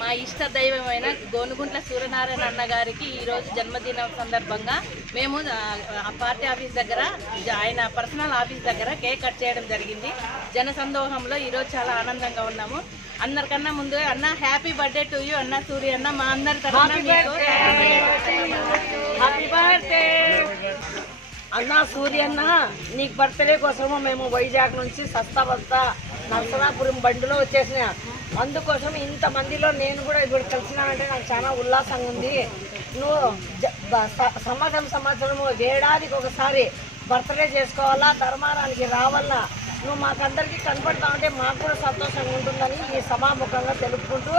మా ఇష్ట దైవమైన గోనుగుంట్ల సూర్యనారాయణ అన్న గారికి ఈరోజు జన్మదినం సందర్భంగా మేము పార్టీ ఆఫీస్ దగ్గర ఆయన పర్సనల్ ఆఫీస్ దగ్గర కేక్ కట్ చేయడం జరిగింది. జన సందోహంలో ఈరోజు చాలా ఆనందంగా ఉన్నాము. అందరికన్నా ముందు అన్న హ్యాపీ బర్త్డే టు యూ అన్న సూర్య అన్న, మా అందరి తరఫున మీకు హ్యాపీ బర్త్డే అన్న సూర్య అన్న. నీకు బర్త్డే కోసము మేము వైజాగ్ నుంచి సస్తాబస్తా నరసనాపురం బండిలో వచ్చేసిన. అందుకోసం ఇంతమందిలో నేను కూడా ఇప్పుడు కలిసినానంటే నాకు చాలా ఉల్లాసంగా ఉంది. నువ్వు సంవత్సరము ఏడాదికి ఒకసారి బర్త్డే చేసుకోవాలా, ధర్మారానికి రావాలా, నువ్వు మాకందరికీ కనపడతా ఉంటే మాకు కూడా సంతోషంగా ఉంటుందని ఈ సభాముఖంగా తెలుపుకుంటూ